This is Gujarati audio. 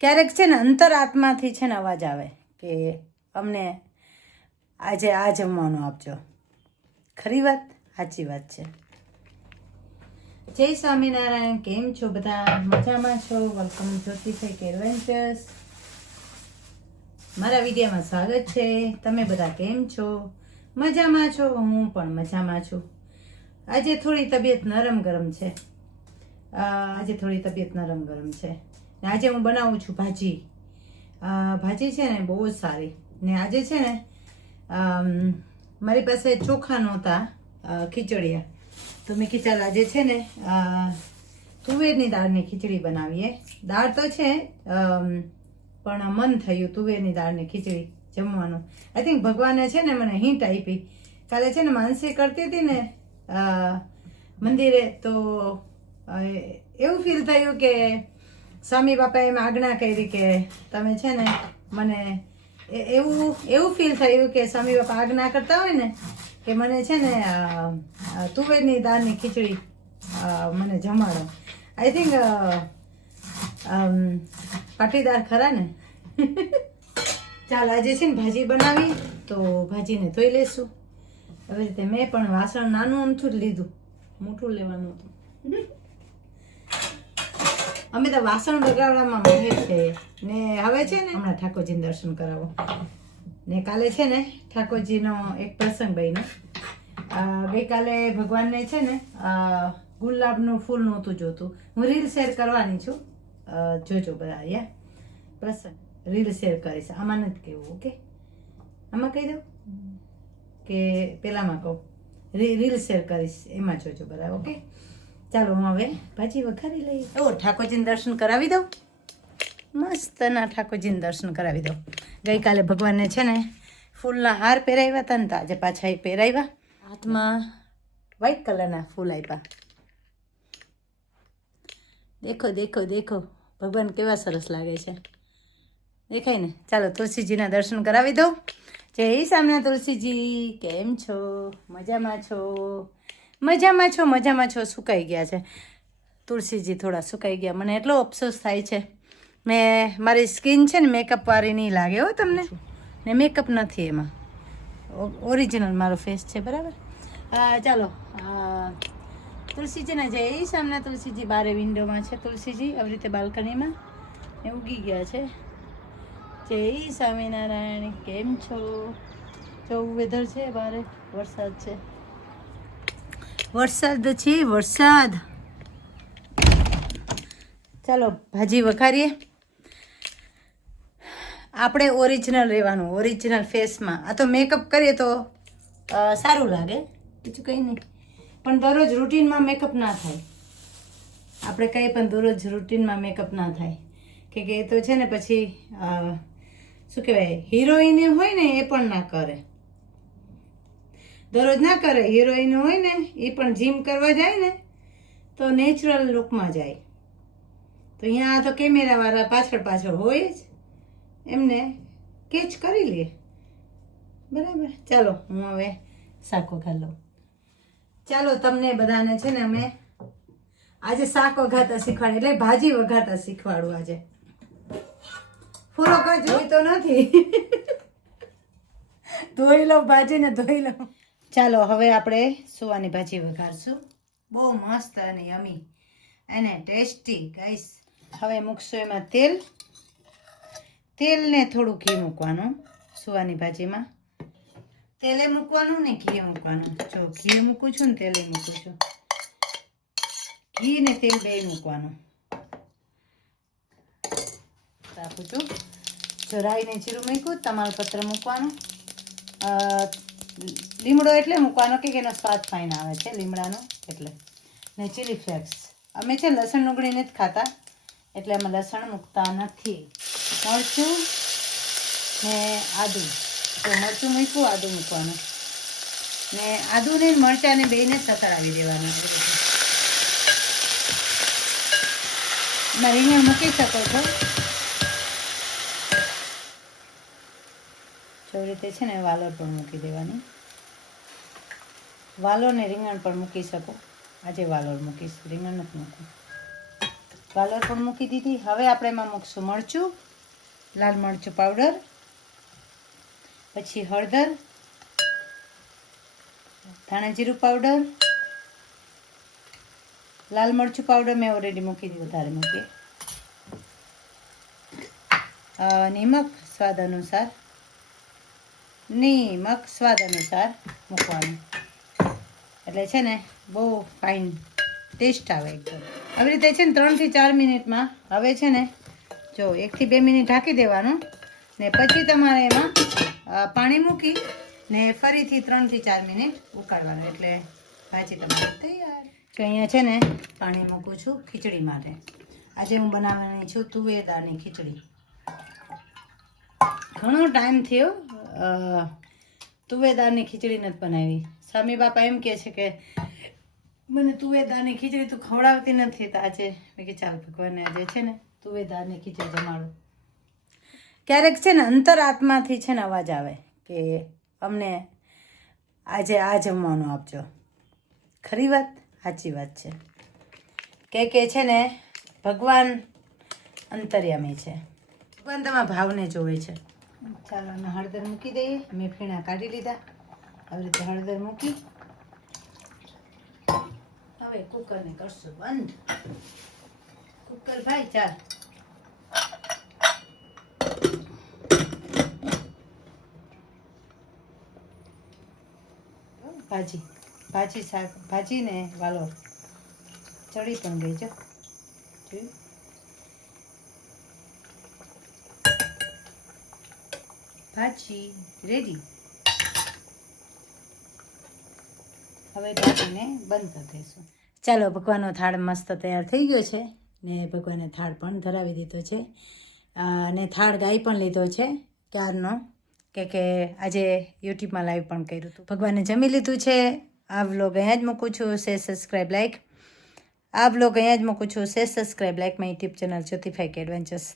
ક્યારેક છે ને અંતરાત્માથી છે ને અવાજ આવે કે અમને આજે આ જમવાનું આપજો. ખરી વાત, સાચી વાત છે. જય સ્વામિનારાયણ. કેમ છો બધા? મજામાં છો? Welcome જ્યોતિફાઈ adventures. મારા વિડીયોમાં સ્વાગત છે. તમે બધા કેમ છો? મજામાં છો? હું પણ મજામાં છું. આજે થોડી તબિયત નરમ ગરમ છે. આજે હું બનાવું છું ભાજી. ભાજી છે ને બહુ જ સારી. ને આજે છે ને મારી પાસે ચોખા નહોતા, ખીચડિયા, તો મેં કીધું ચાલ આજે છે ને તુવેરની દાળની ખીચડી બનાવીએ. દાળ તો છે પણ મન થયું તુવેરની દાળની ખીચડી જમવાનું. આઈ થિંક ભગવાને છે ને મને હિન્ટ આપી. કાલે છે ને માનસી કરતી હતી ને મંદિરે, તો એવું ફીલ થયું કે સ્વામી બાપાએ એમ આજ્ઞા કરી કે તમે છે ને મને એવું ફીલ થયું કે સ્વામી બાપા આજ્ઞા કરતા હોય ને કે મને છે ને તુવેરની દાળની ખીચડી મને જમાડો. આઈ થિંક પાટીદાર ખરા ને. ચાલ આજે છે ને ભાજી બનાવી, તો ભાજીને ધોઈ લેશું. હવે રીતે મેં પણ વાસણ નાનું અમથું જ લીધું, મોટું લેવાનું હતું. અમે તો વાસણ બગાડવામાં માહિર છે. ને હવે છે ને હમણાં ઠાકોરજીને દર્શન કરાવો. ને કાલે છે ને ઠાકોરજીનો એક પ્રસંગ બન્યો. ગઈકાલે ભગવાનને છે ને ગુલાબનું ફૂલ નહોતું જોતું. હું રીલ શેર કરવાની છું, જોજો બધા. યા પ્રસંગ રીલ શેર કરીશ. આમાં નથી કહેવું, ઓકે? આમાં કહી દઉં કે પેલામાં કહું? રીલ શેર કરીશ, એમાં જોજો બધા, ઓકે? ચાલો હું હવે ભાજી વઘારી લઈ. ઠાકોરજીને દર્શન કરાવી દઉં. મસ્તના ઠાકોરજીને દર્શન કરાવી દઉં. ગઈકાલે ભગવાનને છે ને ફૂલના હાર પહેરાવ્યા હતા ને, તો આજે પાછા એ પહેરાવ્યા. હાથમાં વ્હાઈટ કલરના ફૂલ આપ્યા. દેખો દેખો દેખો ભગવાન કેવા સરસ લાગે છે, દેખાય ને? ચાલો તુલસીજીના દર્શન કરાવી દઉં. જય સામના તુલસીજી, કેમ છો? મજામાં છો? મજામાં છો? મજામાં છો? સુકાઈ ગયા છે તુલસીજી, થોડા સુકાઈ ગયા. મને એટલો અફસોસ થાય છે. મારી સ્કિન છે ને મેકઅપવાળી નહીં લાગે હો તમને, ને મેકઅપ નથી એમાં, ઓરિજિનલ મારો ફેસ છે, બરાબર? ચાલો તુલસીજીના જય સામના તુલસીજી. બારે વિન્ડોમાં છે તુલસીજી, આવી રીતે બાલ્કનીમાં એ ઉગી ગયા છે. જય સ્વામિનારાયણ. કેમ છો? કેવું વેધર છે બારે? વરસાદ છે, વરસાદ છે, વરસાદ. ચાલો ભાજી વઘારીએ. આપણે ઓરિજિનલ રહેવાનું, ઓરિજિનલ ફેસમાં. આ તો મેકઅપ કરીએ તો સારું લાગે, બીજું કંઈ નહીં. પણ દરરોજ રૂટીનમાં મેકઅપ ના થાય. આપણે કંઈ પણ દરરોજ રૂટીનમાં મેકઅપ ના થાય, કે એ તો છે ને પછી શું કહેવાય, હિરોઈન હોય ને એ પણ ના કરે, દરરોજ ના કરે. હિરોઈન હોય ને એ પણ જીમ કરવા જાય ને તો નેચરલ લુકમાં જાય. તો અહીંયા તો કેમેરાવાળા પાછળ પાછળ હોય જ, એમને કેચ કરી લે, બરાબર? ચાલો હું હવે શાક વઘાર લઉં. ચાલો તમને બધાને છે ને અમે આજે શાક વઘારતા શીખવાડું, એટલે ભાજી વઘારતા શીખવાડું આજે. પૂરો કઈ જોઈ તો નથી. ધોઈ લો ભાજીને, ધોઈ લો. ચાલો હવે આપણે સુવાની ભાજી વઘારશું. બહુ મસ્ત અને યમી અને ટેસ્ટી ગાઈસ. હવે મૂકશું એમાં તેલ ને થોડું ઘી મૂકવાનું. સુવાની ભાજીમાં તેલે મૂકવાનું ને ઘી મૂકવાનું. જો ઘી મૂકું છું ને તેલે મૂકું છું. ઘી ને તેલ બે મૂકવાનું. રાખું છું. જો રાઈને જીરું મૂક્યું, તમાલપત્ર મૂકવાનું. લીમડો એટલે મૂકવાનો કે એનો સ્વાદ ફાઇન આવે છે લીમડાનો, એટલે. ને ચીલી ફ્લેક્સ. અમે છે લસણ ડુંગળી નથી ખાતા, એટલે અમે લસણ મૂકતા નથી. મરચું ને આદું. તો મરચું મૂક્યું, આદું મૂકવાનું. ને આદું ને મરચાંને બેને સતરાવી દેવાના. રીંગણ મૂકી શકો છો. એવી રીતે છે ને વાલોર પણ મૂકી દેવાની. વાલોર ને રીંગણ પણ મૂકી શકો. આજે વાલોર મૂકીશ, રીંગણ નથી મૂકવું. વાલોર પણ મૂકી દીધી. હવે આપણે એમાં મૂકશું મરચું, લાલ મરચું પાવડર, પછી હળદર, ધાણા જીરું પાવડર, લાલ મરચું પાવડર મેં ઓલરેડી મૂકી દીધું, વધારે મૂકીએ. નિમક સ્વાદ અનુસાર, મૂકવાનું. એટલે છે ને બહુ ફાઇન ટેસ્ટ આવે એકદમ. આવી રીતે છે ને 3 થી 4 મિનિટમાં હવે છે ને જો 1 થી 2 મિનિટ ઢાંકી દેવાનું ને પછી તમારે એમાં પાણી મૂકી ને ફરીથી 3 થી 4 મિનિટ ઉકાળવાનું, એટલે ભાજી તમારી તૈયાર. તો અહીંયા છે ને પાણી મૂકું છું ખીચડી માટે. આજે હું બનાવવાની છું તુવેર દાળની ખીચડી. ઘણો ટાઈમ થયો તુવેર દાળની ખીચડી નથી બનાવી. સ્વામી બાપા એમ કહે છે કે મને તુવેર દાળની ખીચડી તું ખવડાવતી નથી, તો આજે મેં કે ચાલ ભગવાનને આજે છે ને તુવેર દાળની ખીચડી જમાડું. ક્યારેક છે ને અંતરાત્માથી છે ને અવાજ આવે કે અમને આજે આ જમવાનું આપજો. ખરી વાત, સાચી વાત છે કે છે ને ભગવાન અંતર્યામી છે, ભગવાન તમારા ભાવને જોવે છે. ચાલો અમે હળદર મૂકી દઈએ. મેં ફીણા કાઢી લીધા. આવી રીતે હળદર મૂકી હવે કુકરને કરશું બંધ. કુકર ભાઈ ચાલ. ભાજી ને વાલોર ચડી પણ ગઈ છે. ભાજી રેડી. હવે ઢાંકીને બંધ કરી દઈશું. ચાલો, ભગવાનનો થાળ મસ્ત તૈયાર થઈ ગયો છે ને ભગવાનને થાળ પણ ધરાવી દીધો છે અને થાળ ગાઈ પણ લીધો છે ક્યારનો, કે આજે યુટ્યુબમાં લાઈવ પણ કર્યું હતું. ભગવાને જમી લીધું છે. આ વ્લોગ અહીંયા જ મૂકું છું. Share subscribe like. આ વ્લોગ અહીંયા જ મૂકું છું. Share subscribe like my YouTube channel જ્યોતિફાઈક એડવેન્ચર્સ.